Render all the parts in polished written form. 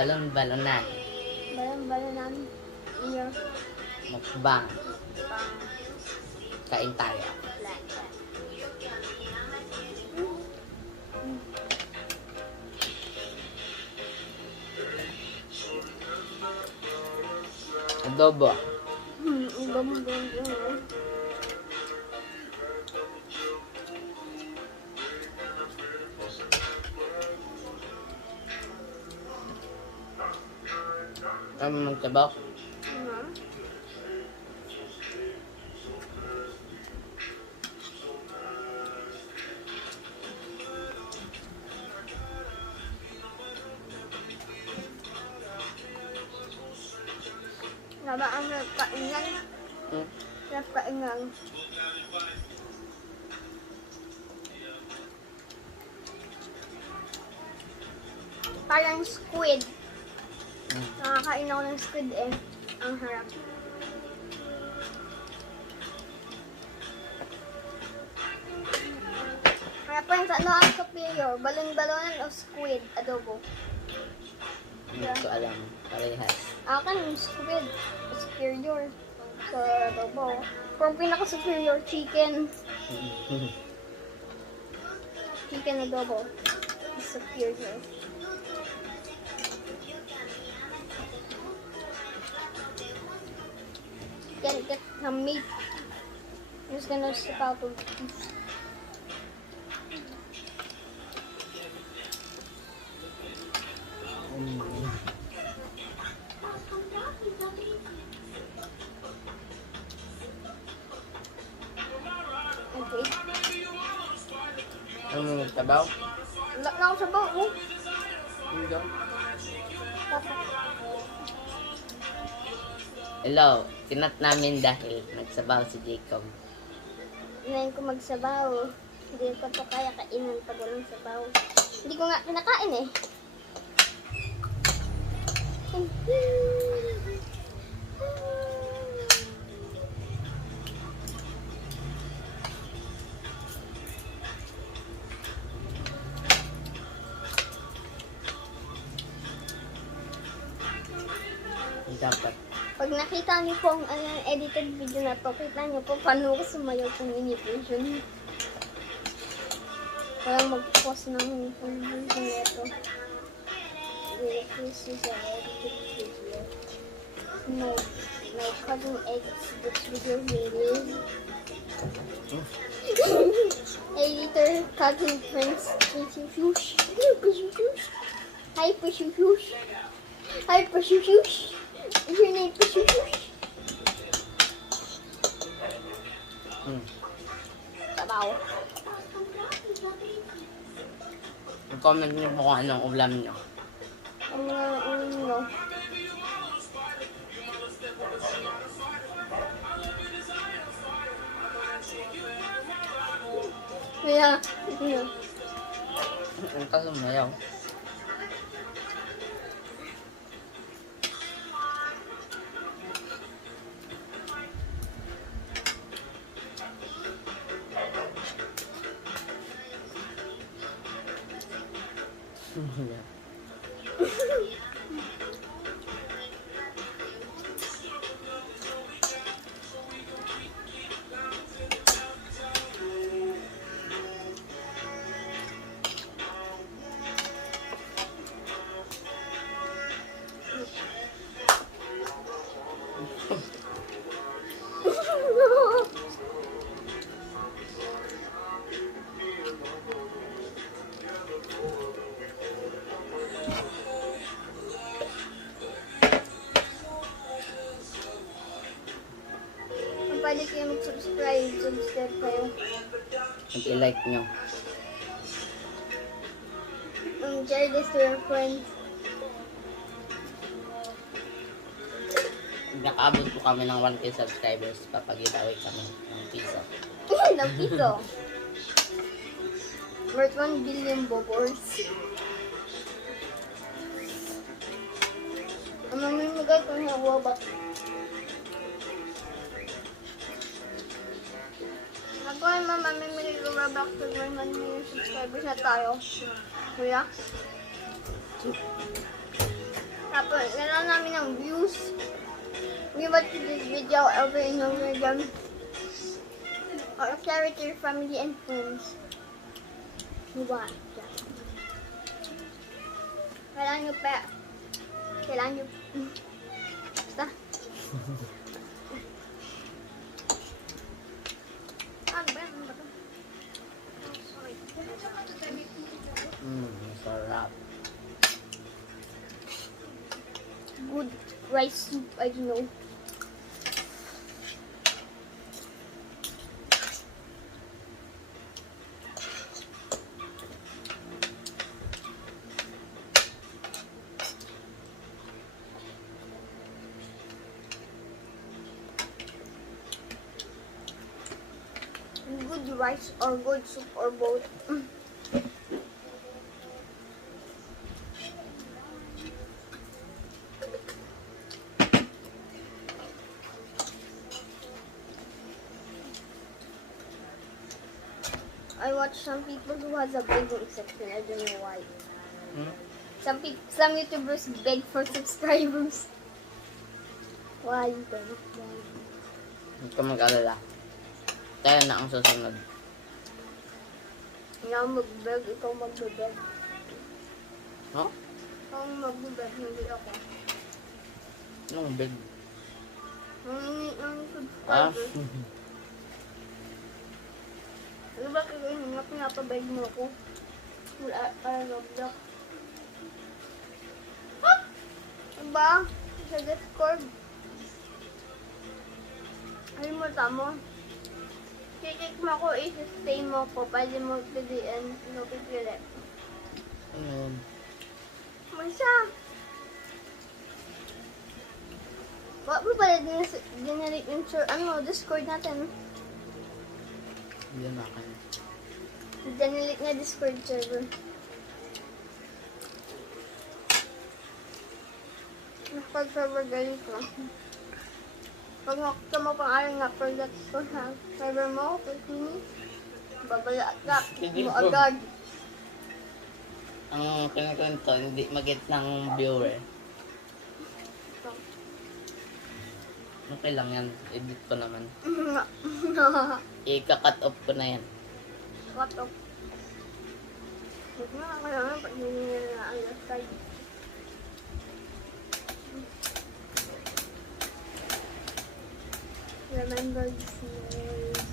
balon-balonan. Balon-balonan. Iyo. Mukbang. Pang Kain tayo. lata. Adobo. Ibang Kami magsabaw. Laba ang nagkaingan. Hmm. Nagkaingan. Parang squid. Nakakain ako ng squid eh. Ang harap. Kaya po yung ano ang superior? Balon-balonan o squid adobo? Hindi ko alam. Parehas. Akin yung squid. Superior. Sa adobo. Pero pinaka-superior chicken. Chicken adobo. Superior. Get some meat. I'm just gonna sip out the juice. Okay. Ano mo magsabaw? Wala na ako sa bawo. Oh. Hindi. Dapat. Hello. Tinat namin dahil nagsabaw si Jacob. Inayin ko magsabaw. Hindi ko to kaya kainan pag walang sabaw. Hindi ko nga kinakain eh. Dapat. Pag nakita niyo po ang edited video na to, kita niyo po paano ko sumayaw kung inipation. Parang mag-post ng full version nito. This is an edited video. My cousin edits this video really. Editor, cousin friends, Pushy. Hi Pushy. Hi Pushy. Is your name Pushy? Sabaw. Comment niyo po kung anong ulam niyo. Ano? Kaya, Ang kasumayaw. pwede kayo mag-subscribe kayo. At i-like nyo. Share this to your friends. Nakaabot po kami ng 1K subscribers. Papag-giveaway kami ng piso. Ng piso. Worth 1 billion bobors. Ang mamimigay ko ng robot. Ako ay mamimigay ko robot to 1 million subscribers na tayo. Kuya? Tapos, meron namin ng views. We watch this video over and over again. Or share it to your family and friends. Diba? Kailangan nyo pa. Kailangan nyo. Basta. Ano ba? Ano ba? Oh, sorry. Sarap. Good rice soup, I don't know. Good rice or good soup or both. I watch some people who has a begging section. I don't know why. Some YouTubers beg for subscribers. Why? Huwag ka mag-alala. Tayo na ang susunod. Ikaw mag-beg, ikaw mag-beg. No? Ikaw mag-beg, hindi ako. Anong big? Nangingi ng Ah? subscribers. Ano ba kaya nga pinapabeg mo ako? Wala para Roblox. Diba? Sa Discord. Ay mo tamo. Kikik mo ako, i-stay mo ko. Pwede mo piliin. Ano pipili? Ano yun? Masya! Wala mo pala generate yung Discord natin. Hindi na akin. Generate na Discord server. Pag-server galing ko. Pag makita mo pang aling nga product ko sa server mo, pag sini, babala ka Hindi mo ko. agad. Ang kinikwento, hindi mag-get ng viewer. Okay lang yan. Edit ko naman. Ika-cut off ko na yan. Cut off. Huwag na ako naman pag hindi nila na ang last side. Remember this noise.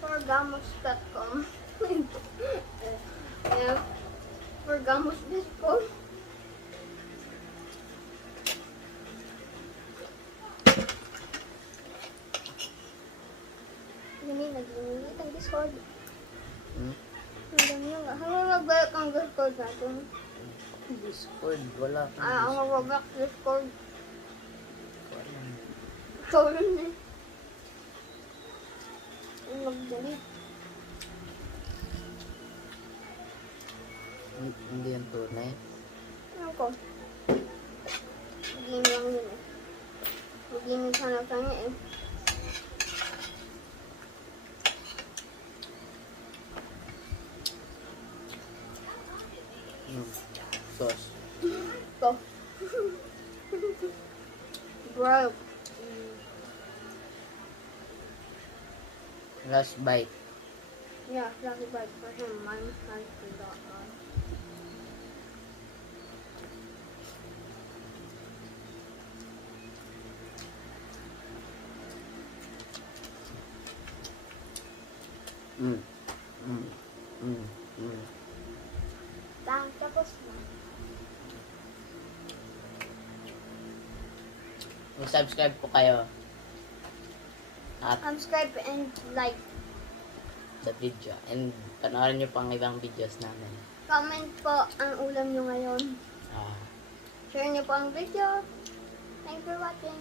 Forgamos.com. Forgamos.com. Hindi, nag-limit ang Discord. Hanggang yun nga. Hanggang nagbalik ang Discord natin. Discord, wala kang Ang Discord. magbabak Discord. Wala. Ikaw yun eh. Ang mag-delete. Hindi yan tunay. Ano ko? Game lang yun eh. Game yung hanap kanya eh. Sauce. Go. Bro. Last bite. Yeah, lucky bite for him. Mine has to go on. Tapos na. Mag-subscribe po kayo at Subscribe and like. sa video. And panoorin nyo pang ibang videos namin. Comment po ang ulam nyo ngayon. Share niyo po ang video. Thanks for watching.